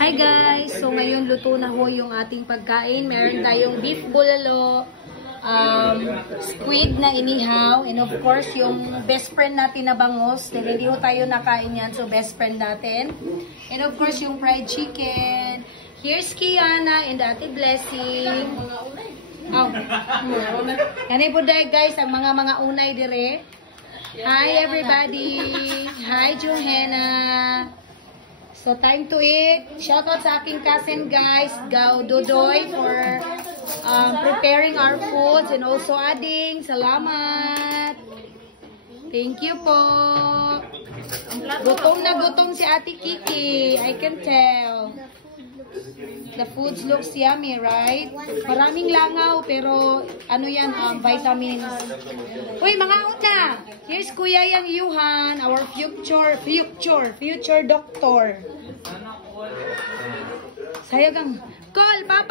Hi guys! So ngayon luto na ho yung ating pagkain. Meron tayong beef bulalo, squid na inihaw, and of course yung best friend natin na bangus. Dahil hindi ho tayo nakain yan, so best friend natin. And of course yung fried chicken. Here's Kiana and Ate Blessing. Oh. Yan po dahil guys, ang mga unay dire. Hi everybody! Hi Johanna! So time to eat. Shoutout sa aking cousin guys, Gao Dodoy, for preparing our foods and also adding. Salamat! Thank you po! Gutom na gutom si Ate Kiki. I can tell. The foods looks yummy, right? Maraming langaw, pero ano yan, vitamins. Uy, mga una! Here's Kuya Yang Yuhan, our future doctor. Sayagang, call, Papa!